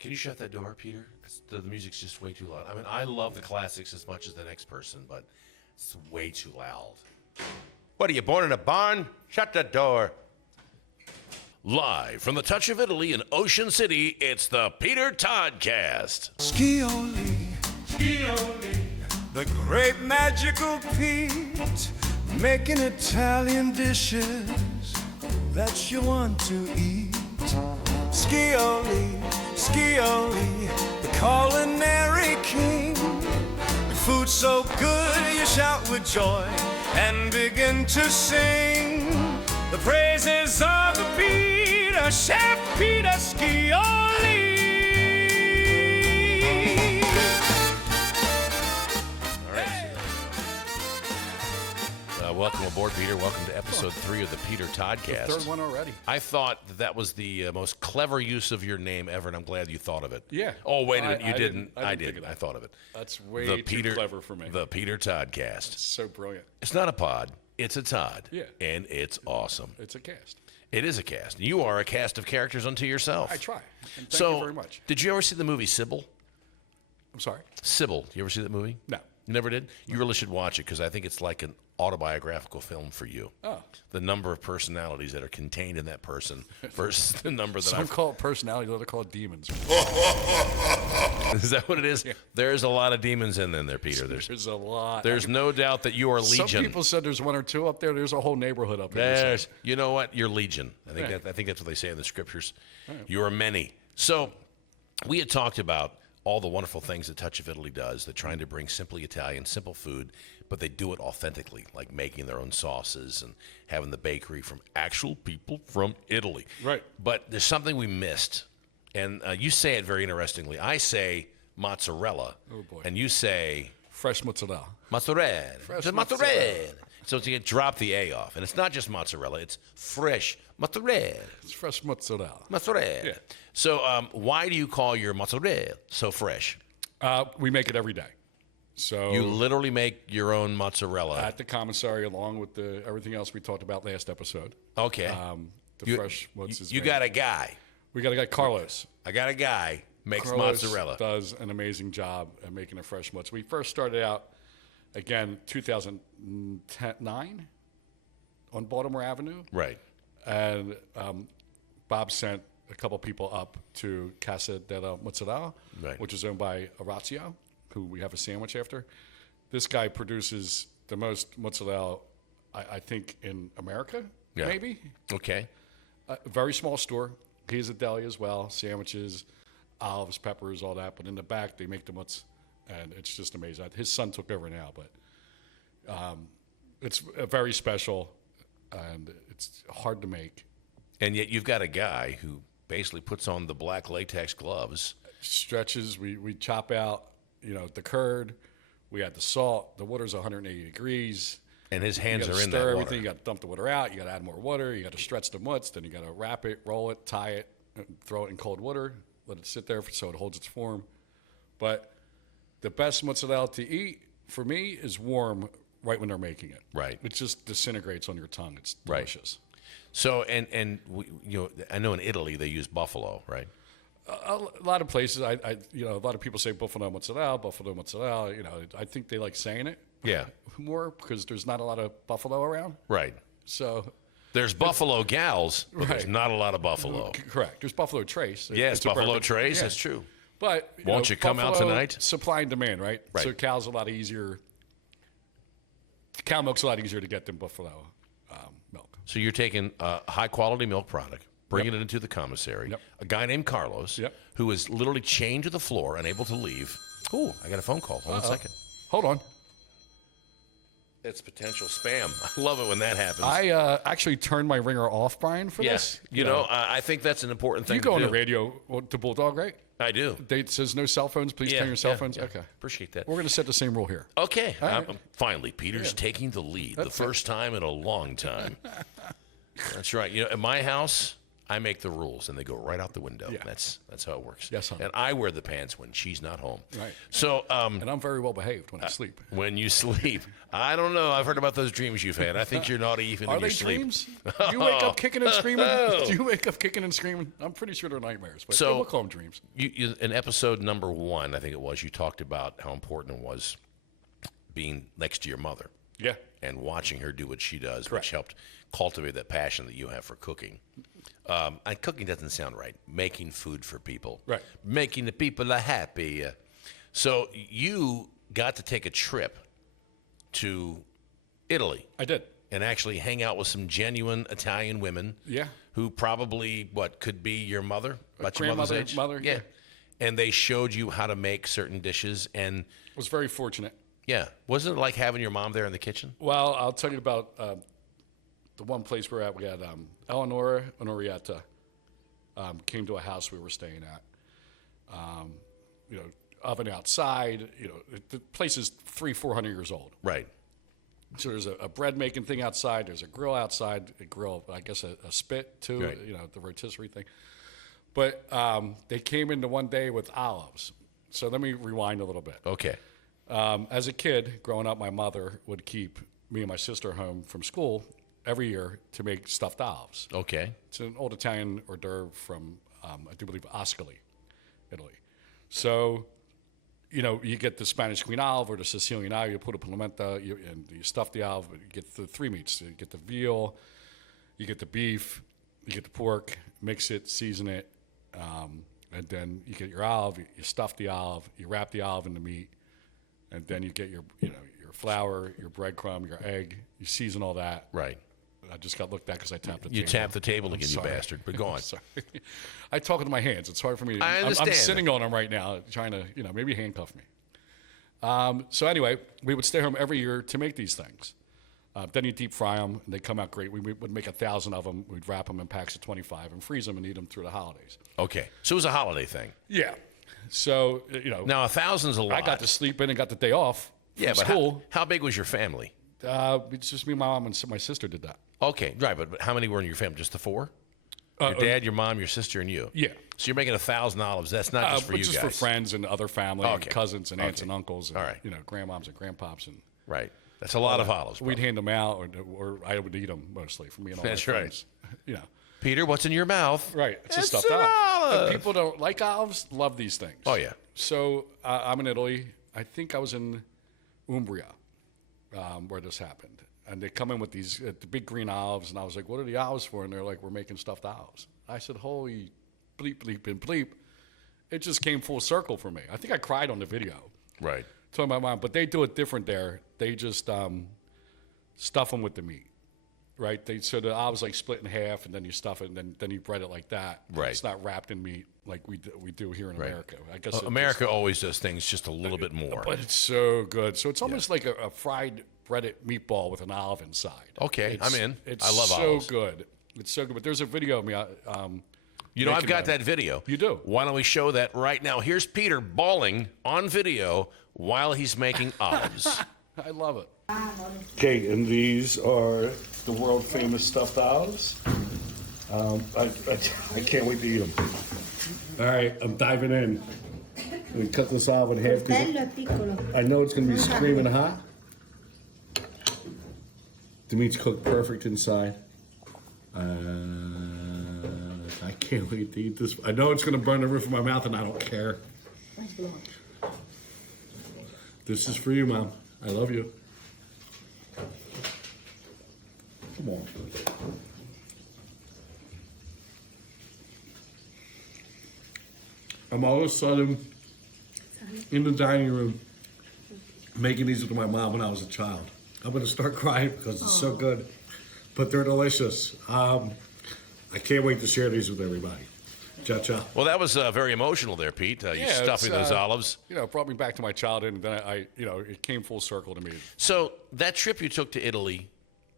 Can you shut that door, Peter? The music's just way too loud. I mean, I love the classics as much as the next person, but it's way too loud. What, are you born in a barn? Shut the door. Live from the Touch of Italy in Ocean City, it's the Peter Todcast. Scioli, the great magical Pete, making Italian dishes that you want to eat. Scioli, the culinary king. The food's so good you shout with joy and begin to sing the praises of the Peter, Chef Peter Scioli. Welcome aboard, Peter. Welcome to episode 3 of the Peter Todcast. The third one already. I thought that was the most clever use of your name ever, and I'm glad you thought of it. Yeah. Oh, wait a minute. You didn't. I did. I thought of it. That's way too clever for me. The Peter Todcast. It's so brilliant. It's not a pod. It's a Todd. Yeah. And it's awesome. It's a cast. It is a cast. You are a cast of characters unto yourself. I try. And thank you very much. Did you ever see the movie Sybil? I'm sorry? Sybil. You ever see that movie? No. You never did? You really should watch it because I think it's like an autobiographical film for you. Oh. The number of personalities that are contained in that person versus the number that Some call it personality, others call it demons. Is that what it is? Yeah. There's a lot of demons in there, Peter. There's a lot. There's no doubt that you are legion. Some people said there's one or two up there. There's a whole neighborhood up there. You know what? You're legion. I think that's what they say in the scriptures. Right. You are many. So we had talked about all the wonderful things that Touch of Italy does. They're trying to bring simply Italian, simple food, but they do it authentically, like making their own sauces and having the bakery from actual people from Italy. Right. But there's something we missed, and you say it very interestingly. I say mozzarella, and you say fresh mozzarella. Mozzarella. Fresh mozzarella. So you drop the A off, and it's not just mozzarella; it's fresh mozzarella. It's fresh mozzarella. Mozzarella. Yeah. So why do you call your mozzarella so fresh? We make it every day. So you literally make your own mozzarella at the commissary, along with everything else we talked about last episode. Okay. Fresh. What's his name? You got a guy. We got a guy, Carlos. I got a guy makes Carlos mozzarella. Does an amazing job at making a fresh mozzarella. We first started out, again, 2009 on Baltimore Avenue. Right. And Bob sent a couple people up to Casa della Mozzarella, which is owned by Orazio, who we have a sandwich after. This guy produces the most mozzarella, I think, in America, maybe. Okay. A very small store. He's a deli as well, sandwiches, olives, peppers, all that. But in the back, they make the mozz, and it's just amazing. His son took over now, but it's very special, and it's hard to make. And yet you've got a guy who basically puts on the black latex gloves. Stretches. We chop out, the curd. We add the salt. The water's 180 degrees. And his hands are in that water. everything. You got to dump the water out. You got to add more water. You got to stretch the mozz. Then you got to wrap it, roll it, tie it, and throw it in cold water. Let it sit there so it holds its form. But the best mozzarella to eat for me is warm right when they're making it. Right. It just disintegrates on your tongue. It's delicious. Right. So and I know in Italy they use buffalo, right? A lot of places, a lot of people say buffalo mozzarella. I think they like saying it. Yeah. More because there's not a lot of buffalo around. Right. So there's buffalo gals, but there's not a lot of easier. Correct. There's Buffalo Trace. Yes, Buffalo Trace. That's true. But won't you come out tonight? Supply and demand, right? So cow's a lot easier. Cow milk's a lot easier to get than buffalo milk. So you're taking a high quality milk product, bringing it into the commissary. Yep. A guy named Carlos, who is literally chained to the floor, unable to leave. Oh, I got a phone call. Hold on a second. Hold on. It's potential spam. I love it when that happens. I actually turned my ringer off, Brian, for this. You know, I think that's an important thing. You go on the radio to Bulldog, right? I do. It says no cell phones. Please turn your cell phones. Yeah. Okay. Appreciate that. We're going to set the same rule here. Okay. Finally, Peter's taking the lead. The first time in a long time. That's right. You know, at my house, I make the rules, and they go right out the window. Yeah. That's how it works. Yes, honey. And I wear the pants when she's not home. Right. So, And I'm very well behaved when I sleep. when you sleep, I don't know. I've heard about those dreams you've had. I think you're naughty even Are in your they sleep. dreams? Do you wake up kicking and screaming? Do you wake up kicking and screaming? I'm pretty sure they're nightmares, but So- we'll call them dreams. In episode number 1, I think it was, you talked about how important it was being next to your mother Yeah. and watching her do what she does, Correct. which helped cultivate that passion that you have for cooking. And cooking doesn't sound right. Making food for people. Right. Making the people happy. So you got to take a trip to Italy I did. and actually hang out with some genuine Italian women. Yeah. Who probably, could be your mother? About your mother's grandmother, age? mother, yeah. And they showed you how to make certain dishes. And, I was very fortunate. wasn't it like having your mom there in the kitchen? Well, I'll tell you about the one place we're at. We had Eleonora and Orietta came to a house we were staying at. Oven outside. The place is 300-400 years old. Right. So there's a bread making thing outside. There's a grill outside. A grill, I guess, a spit too. Right. The rotisserie thing. But they came in the one day with olives. So let me rewind a little bit. Okay. As a kid, growing up, my mother would keep me and my sister home from school every year to make stuffed olives. Okay. It's an old Italian hors d'oeuvre from, I do believe, Ascoli, Italy. So, you get the Spanish Queen olive or the Sicilian olive, you put a polenta, and you stuff the olive, you get the 3 meats. You get the veal, you get the beef, you get the pork, mix it, season it, and then you get your olive, you stuff the olive, you wrap the olive in the meat, and then you get your flour, your breadcrumb, your egg, you season all that. Right. I just got looked at because I tapped the You table. tapped the table again, you sorry. bastard. But go on. Sorry. I talk with my hands. It's hard for me. I I'm understand. sitting on them right now, trying to, maybe handcuff me. So anyway, we would stay home every year to make these things. Then you deep fry them, and they come out great. We would make 1,000 of them. We'd wrap them in packs of 25 and freeze them and eat them through the holidays. Okay. So it was a holiday thing. Yeah. So, Now, 1,000's a lot. I got to sleep in and got the day off from but school. how big was your family? It's just me, my mom, and my sister did that. Okay. Right. But how many were in your family? Just the 4? Your dad, your mom, your sister, and you? Yeah. So you're making 1,000 olives. That's not just for you just guys. for friends and other family, and cousins and aunts and uncles, and, All right. grandmoms and grandpops, and Right. That's a lot of olives. we'd hand them out, or I would eat them mostly for me and all That's my right. friends. Peter, what's in your mouth? Right. It's a It's stuffed an olive. olive. And people don't like olives, love these things. Oh, yeah. So I'm in Italy. I think I was in Umbria where this happened. And they come in with these the big green olives, and I was like, what are the olives for? And they're like, we're making stuffed olives. I said, holy bleep, bleep, and bleep. It just came full circle for me. I think I cried on the video. Right. Told my mom, but they do it different there. They just stuff them with the meat, right? So the olives like split in half, and then you stuff it, and then you bread it like that. Right. It's not wrapped in meat like we do here in America. I guess America always does things just a little bit more. but it's so good. So it's almost like a fried breaded meatball with an olive inside. Okay, I'm in. It's I love so olives. good. It's so good. But there's a video of me. I've making got that video. You do? Why don't we show that right now? Here's Peter bawling on video while he's making olives. I love it. Okay, and these are the world famous stuffed olives. I can't wait to eat them. All right, I'm diving in. We cut this olive in half. Bello e piccolo. I know it's gonna be screaming hot. The meat's cooked perfect inside. I can't wait to eat this. I know it's gonna burn the roof of my mouth, and I don't care. This is for you, Mom. I love you. Come on. I'm all of a sudden in the dining room making these with my mom when I was a child. I'm going to start crying because it's so good, but they're delicious. I can't wait to share these with everybody. Ciao, ciao. Well, that was very emotional there, Pete. You stuffing it's, those olives. It brought me back to my childhood, and then it came full circle to me. So that trip you took to Italy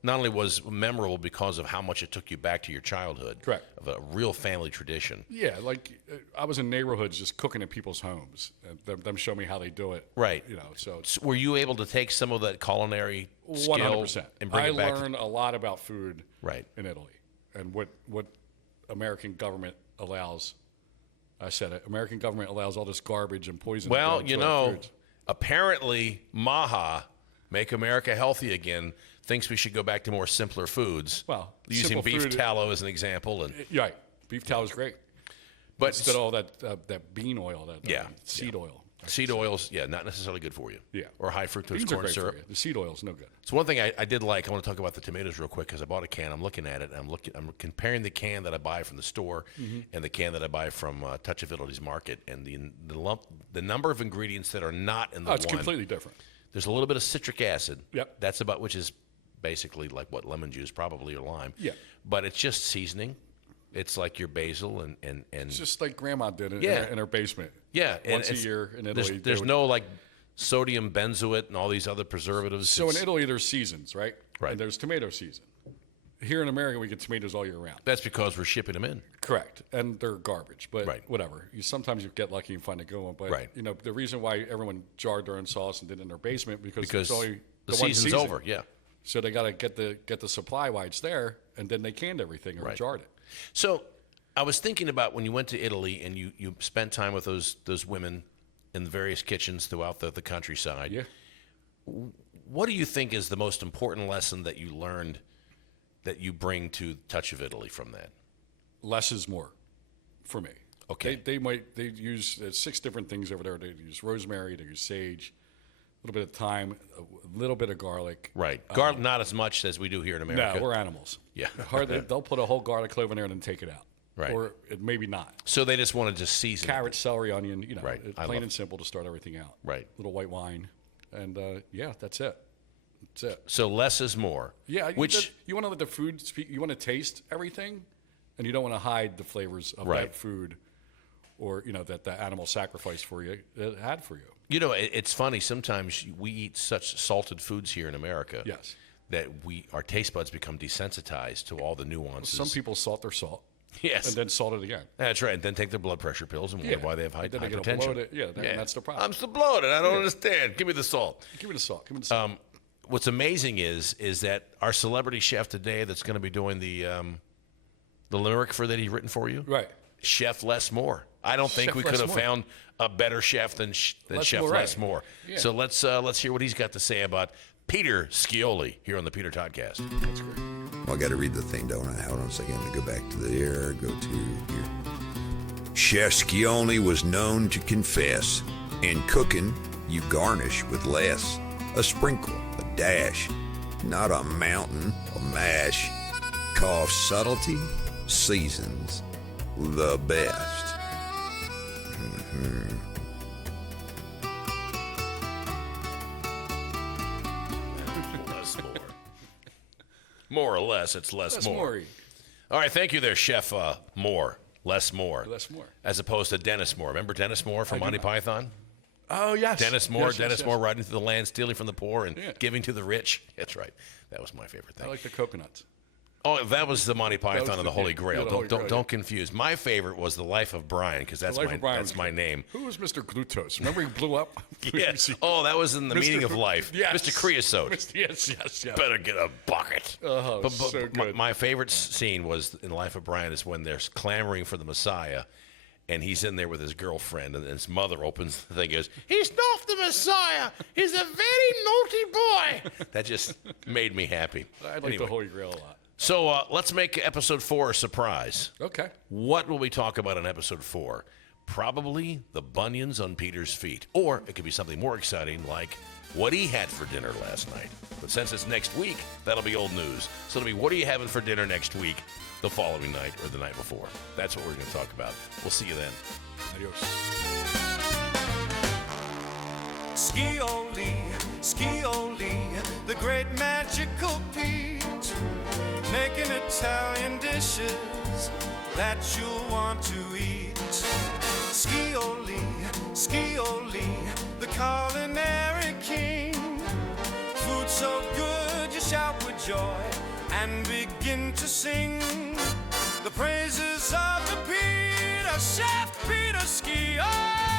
not only was memorable because of how much it took you back to your childhood, Correct. of a real family tradition. Yeah, I was in neighborhoods just cooking at people's homes, and them show me how they do it. Right. So So were you able to take some of that culinary skill 100%. and bring I it back? learned a lot about food Right. in Italy, and what American government allows. I said it. American government allows all this garbage and poison. Well, to our foods. apparently MAHA, Make America Healthy Again, thinks we should go back to more simpler foods. Well, using simple beef food- tallow as an example, and Right. Beef tallow is great. but Instead of all that bean oil, that seed oil. seed oils, not necessarily good for you. Yeah. Or high fructose Beans are corn great syrup. for you. The seed oil is no good. So one thing I did like, I want to talk about the tomatoes real quick because I bought a can. I'm looking at it. And I'm comparing the can that I buy from the store and the can that I buy from Touch of Italy's Market, and the number of ingredients that are not in the It's one. completely different. There's a little bit of citric acid. Yep. That's about, which is basically like what, lemon juice probably, or lime. Yeah. But it's just seasoning. It's like your basil and It's just like Grandma did Yeah. in her basement. yeah, and Once a year in Italy. There's no like sodium benzoate and all these other preservatives. So in It's- Italy, there's seasons, right? Right. And there's tomato season. Here in America, we get tomatoes all year round. that's because we're shipping them in. Correct. And they're garbage, but Right. whatever. Sometimes you get lucky and find a good one. But, Right. the reason why everyone jarred their own sauce and did it in their basement because Because it's only the one season's season. over. Yeah. So they got to get the supply while it's there, and then they canned everything or Right. jarred it. So I was thinking about when you went to Italy and you spent time with those women in the various kitchens throughout the countryside. Yeah. What do you think is the most important lesson that you learned that you bring to Touch of Italy from that? Less is more for me. Okay. They use 6 different things over there. They use rosemary, they use sage, a little bit of thyme, a little bit of garlic. Right. Garlic, not as much as we do here in America. No, we're animals. Yeah. Hardly, they'll put a whole garlic clove in there and then take it out. Right. Or maybe not. So they just want to just season it. Carrot, celery, onion, Right. I plain love and simple to start everything out. Right. Little white wine. And that's it. That's it. So less is more. Yeah. Which You want to let the food speak. You want to taste everything, and you don't want to hide the flavors of Right. that food or, that the animal sacrifice for you it had for you. it's funny. Sometimes we eat such salted foods here in America. Yes. That our taste buds become desensitized to all the nuances. Some people salt their salt. Yes. And then salt it again. That's right. And then take their blood pressure pills and wonder why they have Then they get hypertension. bloated. Yeah, that's the problem. I'm so bloated. I don't understand. Give me the salt. Give me the salt. Give me the salt. What's amazing is that our celebrity chef today that's going to be doing the limerick that he's written for you, Right. Chef Les Moore. I don't think Chef we Les could have Moore. found a better chef than Les Chef Moore, Les right. Moore. Yeah. So let's hear what he's got to say about Peter Scioli here on the Peter Todcast. That's great. Well, I got to read the thing, don't I? Hold on a second. I'm going to go back to the air, go to here. Chef Scioli was known to confess, in cooking, you garnish with less. A sprinkle, a dash, not a mountain, a mash. Cough subtlety, seasons the best. Les Moore. More or less, it's Les Les Moore. Moore. All right, thank you there, Chef Moore. Les Moore. Les Moore. As opposed to Dennis Moore. Remember Dennis Moore from Monty Python? Oh, yes. Dennis Moore, Yes, yes, Dennis yes. Moore riding through the land, stealing from the poor and Yeah. giving to the rich. That's right. That was my favorite thing. I like the coconuts. Oh, that was the Monty Python was and the Holy yeah, Grail. the Holy Grail, Don't confuse. My favorite was The Life of Brian because that's Life of Brian that's was my good. name. Who was Mr. Glucose? Remember he blew up? Yes. Oh, that was in the Mr. meaning of life. Yes. Mr. Creosote. Yes. Better get a bucket. Oh, so good. My favorite scene was in Life of Brian is when they're clamoring for the Messiah, and he's in there with his girlfriend, and his mother opens the thing and goes, "He's not the Messiah. He's a very naughty boy." That just made me happy. I like Anyway, the Holy Grail a lot. So let's make episode 4 a surprise. Okay. What will we talk about in episode 4? Probably the bunions on Peter's feet. Or it could be something more exciting like what he had for dinner last night. But since it's next week, that'll be old news. So it'll be what are you having for dinner next week, the following night, or the night before. That's what we're going to talk about. We'll see you then. Adios. Scioli, the great magical Pete, making Italian dishes that you'll want to eat. Scioli, the culinary king, food so good you shout with joy and begin to sing the praises of the Peter Chef, Peter Scioli.